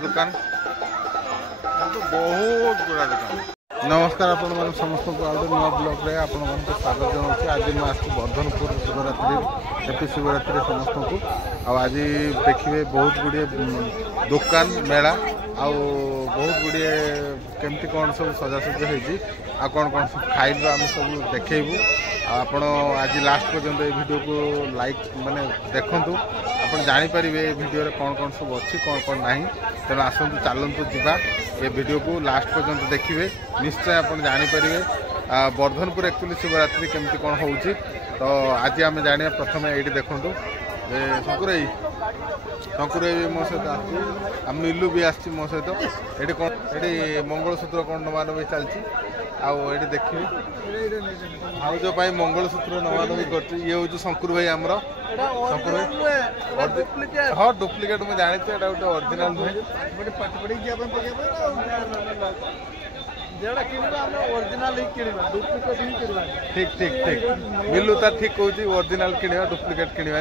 दुकान बहुत गुड़ा दुकान। नमस्कार आपण मन समस्त को आउट नुआ ब्लॉग रे आपण मन को स्वागत जनाऊँ। आज मैं आसती वर्धनपुर शिवरात्रि हैप्पी शिवरात्रि समस्त को। आज देखिए बहुत गुड़िए दुकान मेला आउ बहुत गुड़िए केमती कौन सब सजासजी होती आ कौन कौन सब खाइबा आम सब देखू। आपण आज लास्ट पर्यंत ये वीडियो को लाइक माने देखंतु आपण जानि परिबे वीडियो रे कौन कौन सब अच्छी कौन कौन नहीं। तेणु आसतु चलतु जावा ये वीडियो को लास्ट पर्यंत देखिए निश्चय आपण जानि परिबे वर्धनपुर एक्चुअली शिवरात्रि केमती कौन होउची। तो आज आम जानिया प्रथम ये देखंतु शंकुर मो सहित आ मिलू भी आसी मो सहित ये कौन ये मंगलसूत्र कौन नवा नवी चलती आउे देखिए भाज मंगलसूत्र नवा नवी कर ये हूँ शंकुर भाई आमर शंकुर भाई हाँ डुप्लिकेट मुझे जानी गोटे ओरिजिनल नुहे ठीक ठीक ठीक मिलू तार ठीक कौन ओरिजिनल किणवा डुप्लिकेट किणवा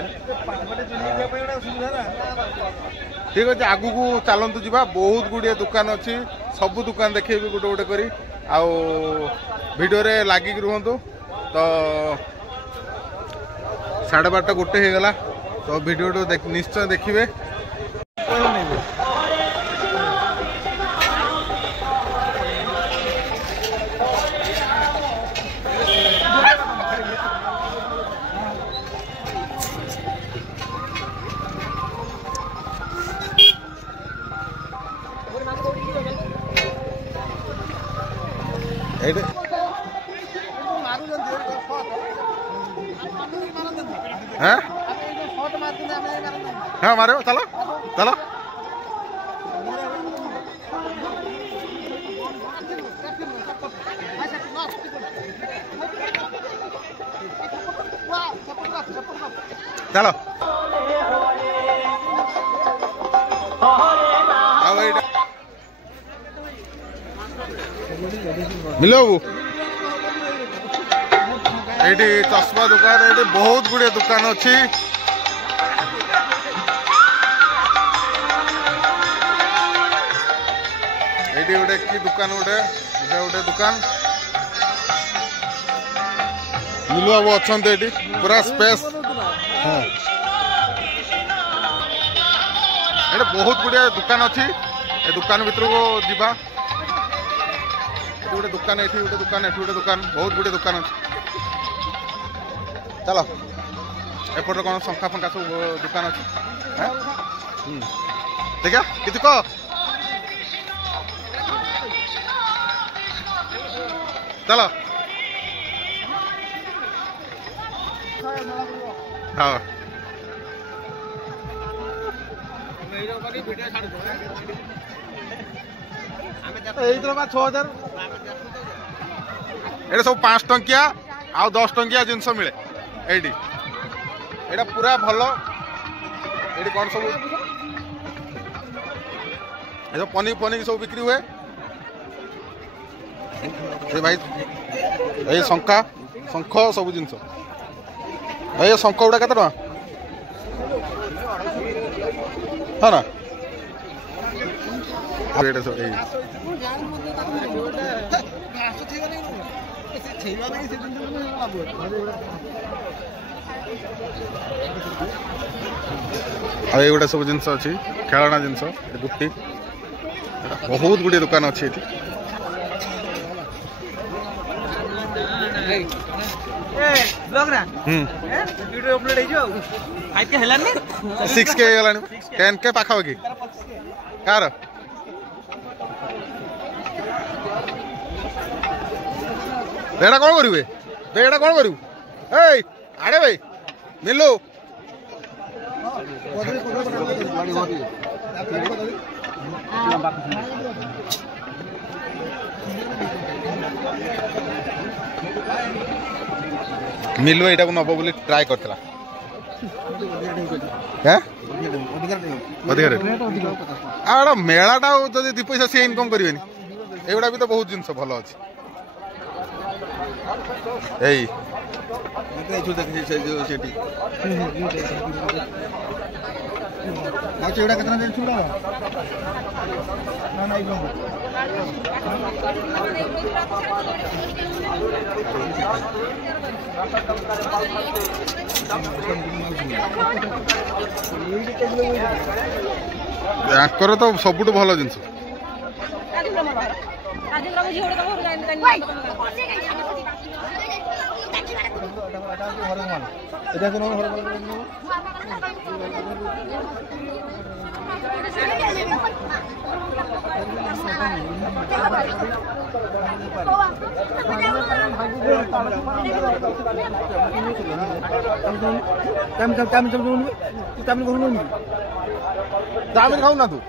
ठीक अच्छे। आगू को चलतु जा बहुत गुड़िया दुकान अच्छी सबू दुकान देखे गोटे गोटे करी आउ वीडियो रे लागिक रुहतु। तो 12:30 गोटे हो गला तो वीडियो निश्चय देखिए। हाँ मारे चलो चलो चलो मिलो ये चश्मा दुकान ये बहुत गुड़िया दुकान अच्छी। ये गोटे कि दुकान गोटे गोटे दुकान मिलू बाबू अच्छा ये पूरा स्पेस हाँ ये बहुत गुड़िया दुकान अच्छी। ये दुकान भीतर को जीवा गोटे दुकान ये गोटे दुकान ये गोटे दुकान बहुत गुड़िया दुकान अच्छी। चलो एपटे कौन शंखा फंखा सब दुकान अच्छी ठीक है कि कह चलो हाँ ये सब 5 टंकिया आ 10 टंकिया जिनस मिले ये पूरा भल। ये कौन सब ये पनीर पनीर सब बिक्री हुए ये भाई ये शंखा शंख सब जिनस भाई शंख गुड़ा केते टका हाँ ना ये गोटे सब जिनस अच्छी खेलना जिनस गुटी बहुत गुड़िया दुकान अच्छी। 6K 10K पाखापाखि कार बेड़ा कौन करेंगे बेड़ा कौन करू आड़े भाई मिलू मिलू यहाँ को नब बोली ट्राए करता मेलाटा जब 2 पैसा सी इनकम करेंगे एगुड़ा भी तो बहुत जिनस भल अच्छे। चेड़ा कितना दिन चुला ना नहीं याकर तो सबुठ भल जिनस चाउमिन खाऊ ना तू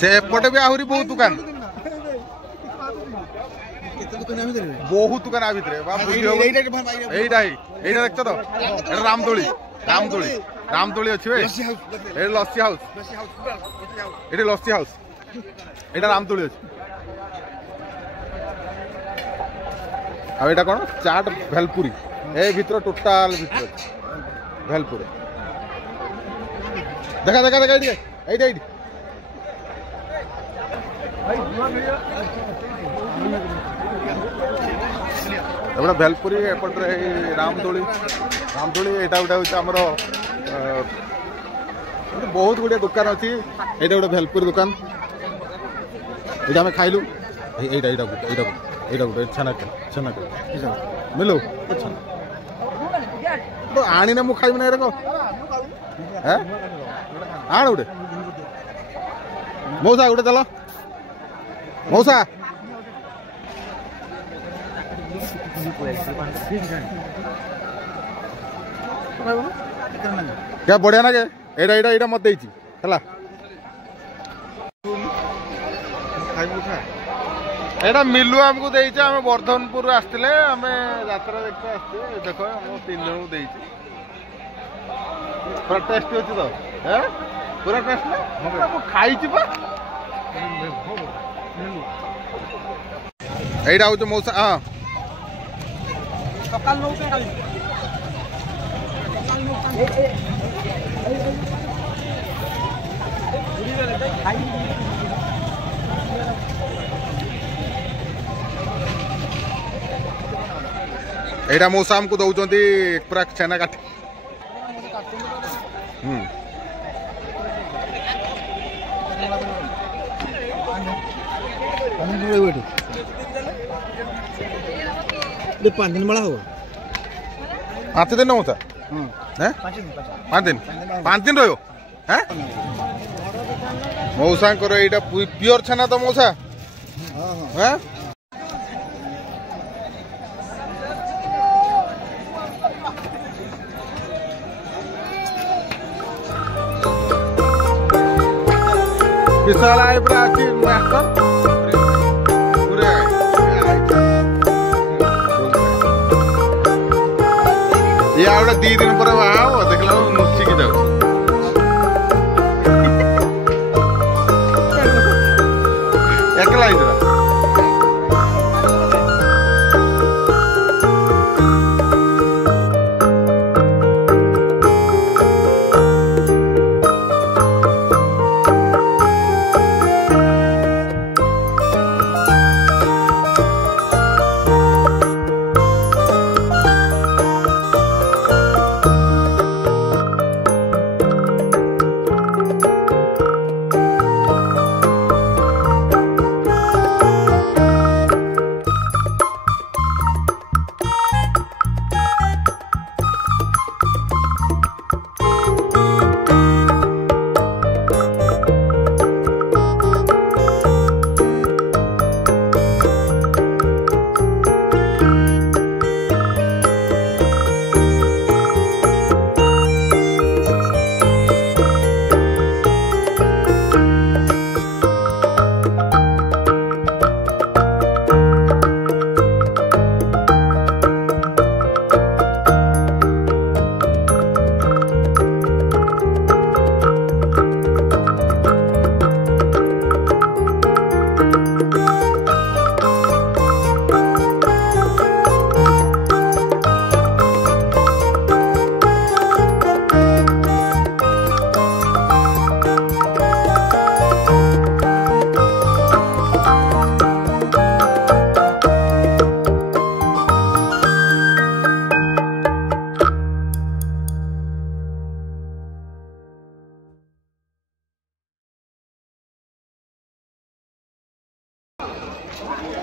सेपटे भी आहरी बहुत दुकान बहुत दुकान आ भितर देखो तो रामदोली रामदोली रामदोली अच्छे लस्सी हाउस ये लस्सी हाउस ये रामदोली अच्छे आटा कौन चाट भेलपुरी ए भीतर टोटाल भीतर भेलपुरी देखा देखा देखा ये एपटे भेलपुरी एपटे रामदोली रामदोली यहाँ गोटे हूँ आमर बहुत गुड़िया दुकान अच्छी ये गोटे भेलपुरी दुकान ये आम खाइलु यहाँ गोटे छेना छेना मिलू तो आनी ना मुझे खाइबी ना एरक आण गोटे मौसा गोटे चल मौसा क्या बढ़िया ना के एटा मत देछि हला एटा मिलू हमको देछि हम वर्धनपुर आस्तिले हम यात्रा देखते आस्ते देखो हम 3 जन देछि पूरा टेस्ट अछि तो हैं पूरा टेस्ट ना हम खाइ छि पा एटा हो मौसा हां सकाल नो पे एटा मौसा हमको दौरान पूरा छेना काट पाँच दिन बड़ा हो 5 दिन मौसा 5 दिन रहो मौसा यहाँ प्योर छेना तो मौसा विशाल आए पूरा अच्छी ये आवड़े 2 दिन पर आओ देखला मुछिकी जाऊ एकला इधर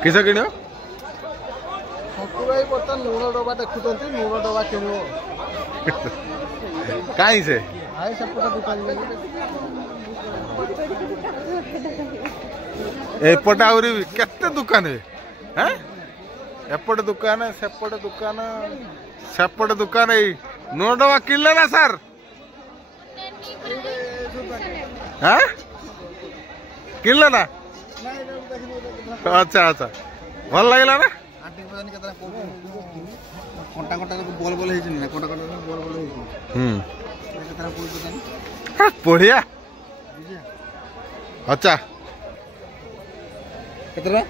किस किण भाई बर्तमान लुण डबा देखुं लुण डबा किण कहीं से आए सेपटे दुकान एपटे आहरी केते दुकान है एपटे दुकान सेपटे दुकान सेपटे दुकान लुण डबा किणले ना सर हाँ किणले ना अच्छा अच्छा भल लगला ना कंटा कंटा बल बल होती ना कंटा कंटा बल बल बढ़िया अच्छा केतरा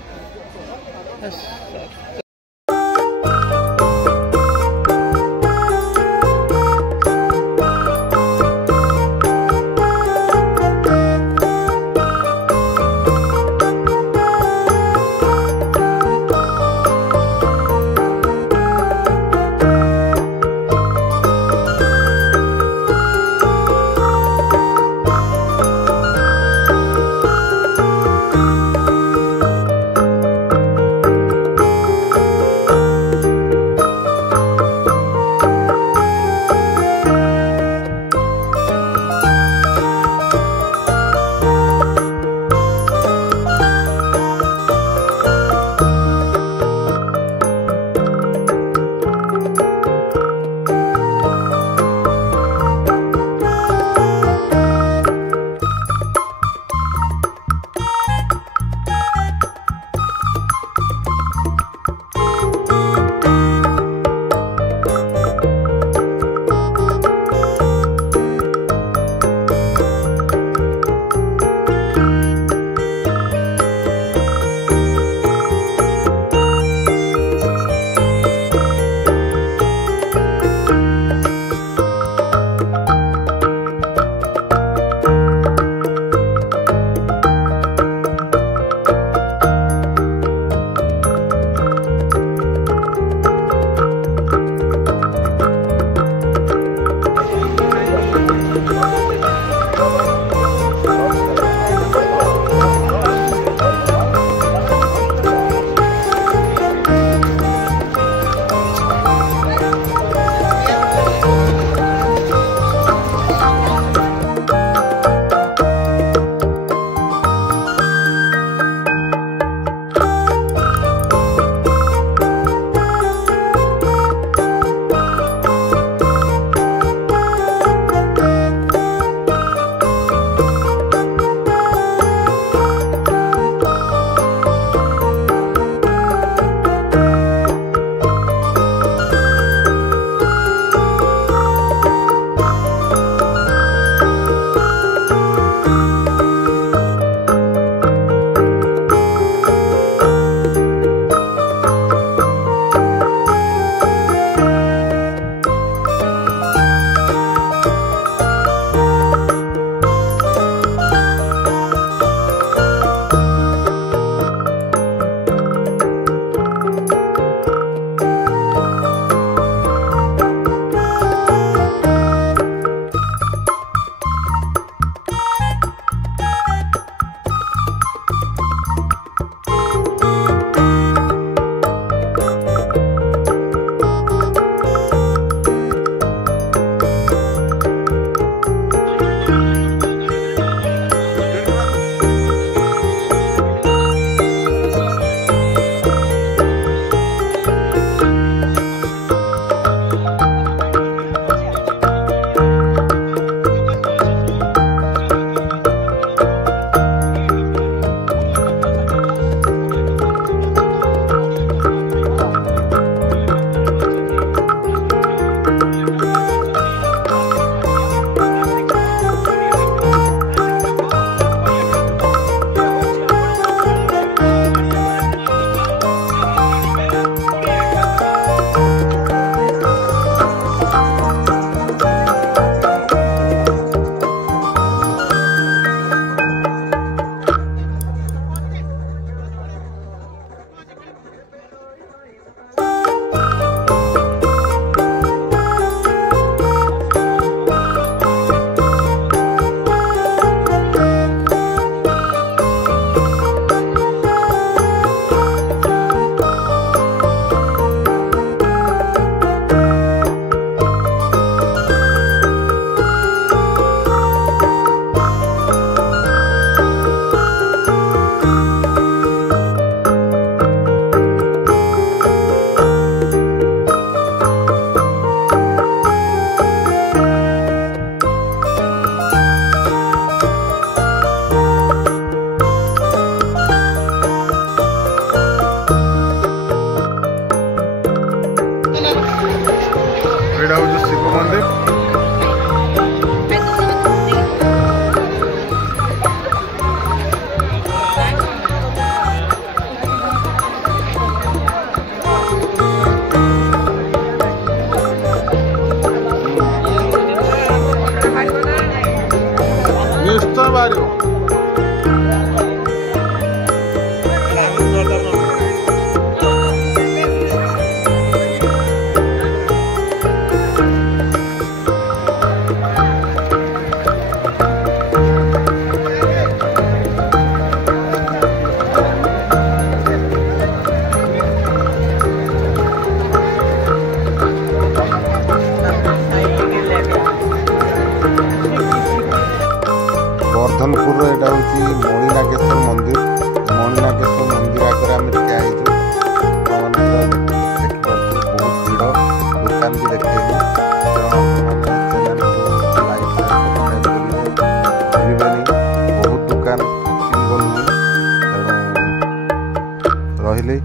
ରହିଲି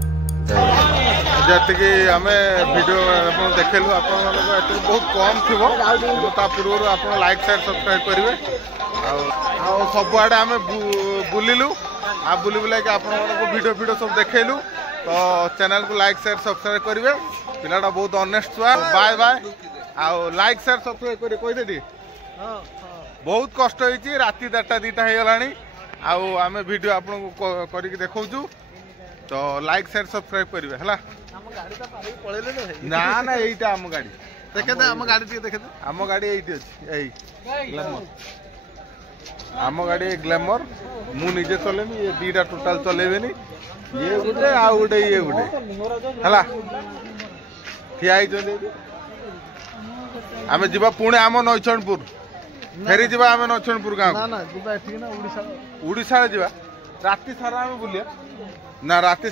ଯେତିକି ଆମେ ଭିଡ଼ିଓ ଆପଣ ଦେଖେଇଲୁ ଆପଣମାନଙ୍କ ଏଠି ବହୁତ କମ୍ ଥିବ କିନ୍ତୁ ତା ପୂର୍ବରୁ ଆପଣ ଲାଇକ୍ ସେୟାର ସବସ୍କ୍ରାଇବ୍ କରିବେ ଆଉ ସବୁଆଡ଼େ ଆମେ ବୁଲିଲୁ ଆଉ ବୁଲି ବୁଲାଇକି ଆପଣମାନଙ୍କୁ ଭିଡ଼ିଓ ସବୁ ଦେଖେଇଲୁ ତ ଚ୍ୟାନେଲକୁ ଲାଇକ୍ ସେୟାର ସବସ୍କ୍ରାଇବ୍ କରିବେ ପିଲାଟା ବହୁତ ଅନେଷ୍ଟ ଛୁଆ ବାଏ ବାଏ ଆଉ ଲାଇକ୍ ସେୟାର ସବସ୍କ୍ରାଇବ୍ କରି କହିଦେଲି ବହୁତ କଷ୍ଟ ହେଇଛି ରାତି 1ଟା 2ଟା ହେଇଗଲାଣି ଆଉ ଆମେ ଭିଡ଼ିଓ ଆପଣଙ୍କୁ କରିକି ଦେଖାଉଛୁ ତ ଲାଇକ୍ ସେୟାର ସବସ୍କ୍ରାଇବ୍ କରିବେ ହେଲା ନା ନା ଏଇଟା ଆମ ଗାଡ଼ି ଦେଖେ ଆମ ଗାଡ଼ି ଟିକେ ଦେଖେ ଆମ ଗାଡ଼ି ଏଇଠି ଅଛି ଏଇ ଗ୍ଲାମର ଆମ ଗାଡ଼ି ଗ୍ଲାମର ମୁଁ ନିଜେ ଚଲେଇବି ଏ ଦୁଇଟା ଟୋଟାଲ ଚଲେଇବେନି ଇଏ ଗୋଟେ ଆଉ ଗୋଟେ ଇଏ ଗୋଟେ ହେଲା ଠିଆ ହେଇଛନ୍ତି ଆମେ ଯିବା ପୁଣି ଆମ ନୈଛଣପୁର ଫେରି ଯିବା ଆମେ ନୈଛଣପୁର ଗାଁ ଓଡ଼ିଶା ଯିବା ରାତି ସାରା ଆମେ ବୁଲିବା ନା ରାତି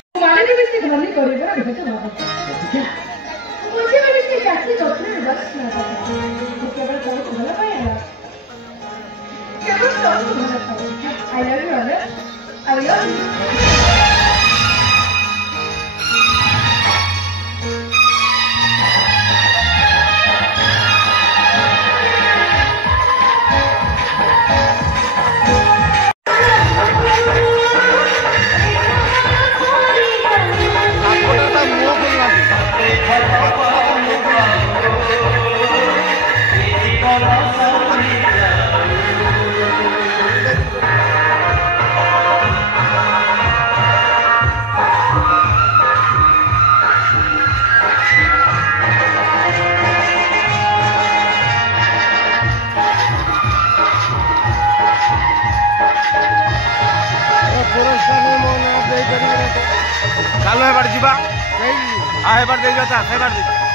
ଚାଲ ଏବାଟ ଯିବା ହେବାଟ ଦେଇଯିବା ହେବାଟ ଦେଇଯିବା